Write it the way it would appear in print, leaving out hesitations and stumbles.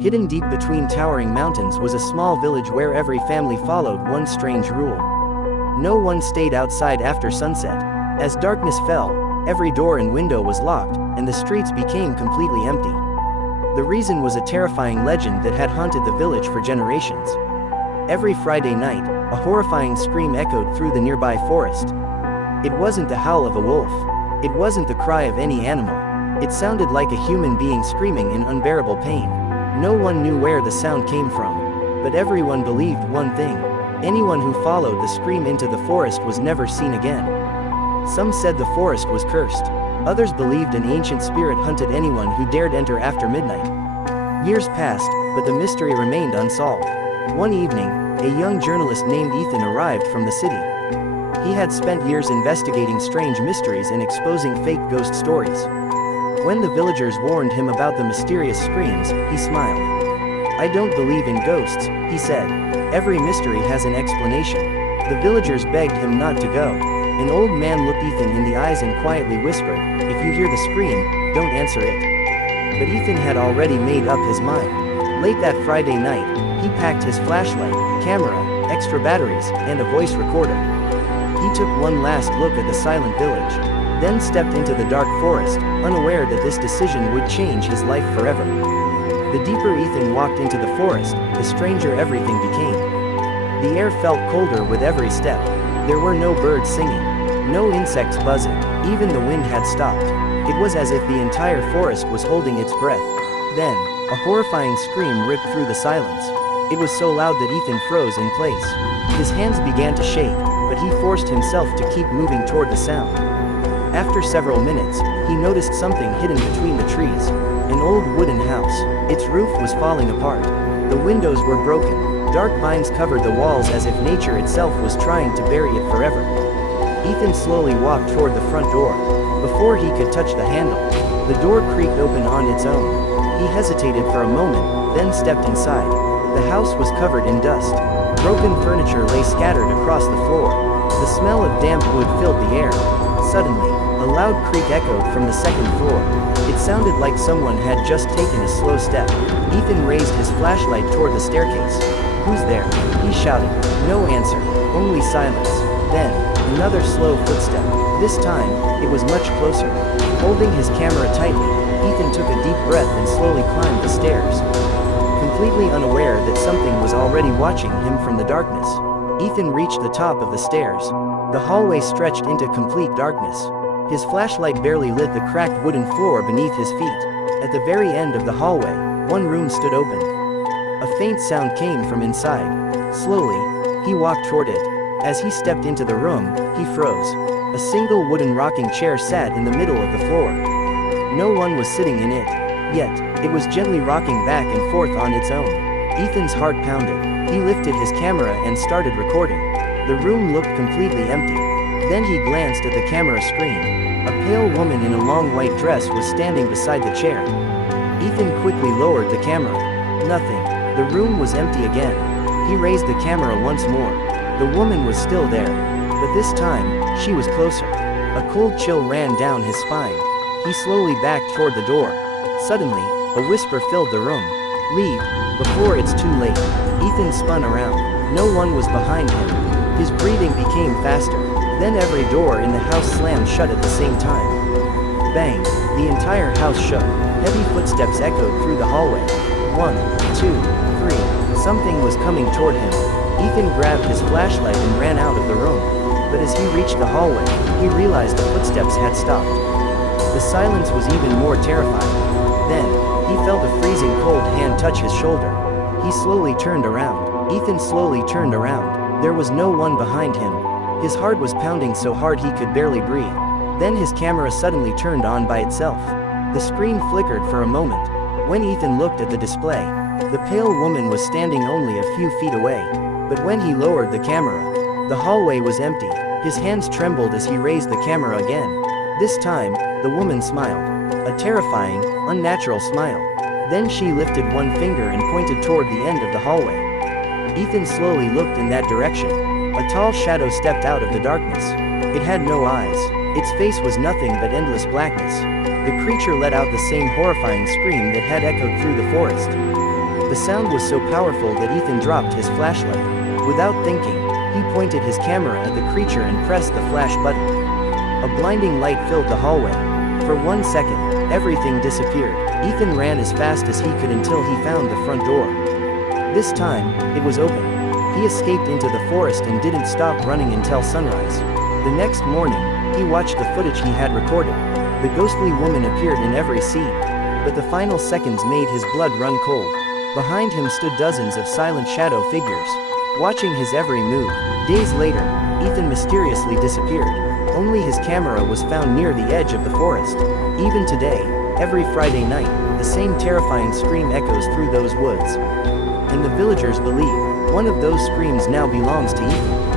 Hidden deep between towering mountains was a small village where every family followed one strange rule. No one stayed outside after sunset. As darkness fell, every door and window was locked, and the streets became completely empty. The reason was a terrifying legend that had haunted the village for generations. Every Friday night, a horrifying scream echoed through the nearby forest. It wasn't the howl of a wolf. It wasn't the cry of any animal. It sounded like a human being screaming in unbearable pain. No one knew where the sound came from. But everyone believed one thing. Anyone who followed the scream into the forest was never seen again. Some said the forest was cursed. Others believed an ancient spirit hunted anyone who dared enter after midnight. Years passed, but the mystery remained unsolved. One evening, a young journalist named Ethan arrived from the city. He had spent years investigating strange mysteries and exposing fake ghost stories. When the villagers warned him about the mysterious screams, he smiled. "I don't believe in ghosts," he said. "Every mystery has an explanation." The villagers begged him not to go. An old man looked Ethan in the eyes and quietly whispered, "If you hear the scream, don't answer it." But Ethan had already made up his mind. Late that Friday night, he packed his flashlight, camera, extra batteries, and a voice recorder. He took one last look at the silent village, then stepped into the dark forest, unaware that this decision would change his life forever. The deeper Ethan walked into the forest, the stranger everything became. The air felt colder with every step. There were no birds singing, no insects buzzing, even the wind had stopped. It was as if the entire forest was holding its breath. Then, a horrifying scream ripped through the silence. It was so loud that Ethan froze in place. His hands began to shake, but he forced himself to keep moving toward the sound. After several minutes, he noticed something hidden between the trees. An old wooden house. Its roof was falling apart. The windows were broken. Dark vines covered the walls as if nature itself was trying to bury it forever. Ethan slowly walked toward the front door. Before he could touch the handle, the door creaked open on its own. He hesitated for a moment, then stepped inside. The house was covered in dust. Broken furniture lay scattered across the floor. The smell of damp wood filled the air. Suddenly, a loud creak echoed from the second floor. It sounded like someone had just taken a slow step. Ethan raised his flashlight toward the staircase. "Who's there?" he shouted. No answer, only silence. Then, another slow footstep. This time, it was much closer. Holding his camera tightly, Ethan took a deep breath and slowly climbed the stairs. Completely unaware that something was already watching him from the darkness, Ethan reached the top of the stairs. The hallway stretched into complete darkness. His flashlight barely lit the cracked wooden floor beneath his feet. At the very end of the hallway, one room stood open. A faint sound came from inside. Slowly, he walked toward it. As he stepped into the room, he froze. A single wooden rocking chair sat in the middle of the floor. No one was sitting in it. Yet, it was gently rocking back and forth on its own. Ethan's heart pounded. He lifted his camera and started recording. The room looked completely empty. Then he glanced at the camera screen. A pale woman in a long white dress was standing beside the chair. Ethan quickly lowered the camera. Nothing. The room was empty again. He raised the camera once more. The woman was still there. But this time, she was closer. A cold chill ran down his spine. He slowly backed toward the door. Suddenly, a whisper filled the room. "Leave, before it's too late." Ethan spun around. No one was behind him. His breathing became faster. Then every door in the house slammed shut at the same time. Bang! The entire house shook. Heavy footsteps echoed through the hallway. 1, 2, 3. Something was coming toward him. Ethan grabbed his flashlight and ran out of the room. But as he reached the hallway, he realized the footsteps had stopped. The silence was even more terrifying. Then, he felt a freezing cold hand touch his shoulder. He slowly turned around. Ethan slowly turned around. There was no one behind him. His heart was pounding so hard he could barely breathe. Then his camera suddenly turned on by itself. The screen flickered for a moment. When Ethan looked at the display, the pale woman was standing only a few feet away. But when he lowered the camera, the hallway was empty. His hands trembled as he raised the camera again. This time, the woman smiled. A terrifying, unnatural smile. Then she lifted one finger and pointed toward the end of the hallway. Ethan slowly looked in that direction. A tall shadow stepped out of the darkness. It had no eyes. Its face was nothing but endless blackness. The creature let out the same horrifying scream that had echoed through the forest. The sound was so powerful that Ethan dropped his flashlight. Without thinking, he pointed his camera at the creature and pressed the flash button. A blinding light filled the hallway. For 1 second, everything disappeared. Ethan ran as fast as he could until he found the front door. This time, it was open. He escaped into the forest and didn't stop running until sunrise. The next morning, he watched the footage he had recorded. The ghostly woman appeared in every scene, but the final seconds made his blood run cold. Behind him stood dozens of silent shadow figures, watching his every move. Days later, Ethan mysteriously disappeared. Only his camera was found near the edge of the forest. Even today, every Friday night, the same terrifying scream echoes through those woods. And the villagers believe one of those screams now belongs to Ethan.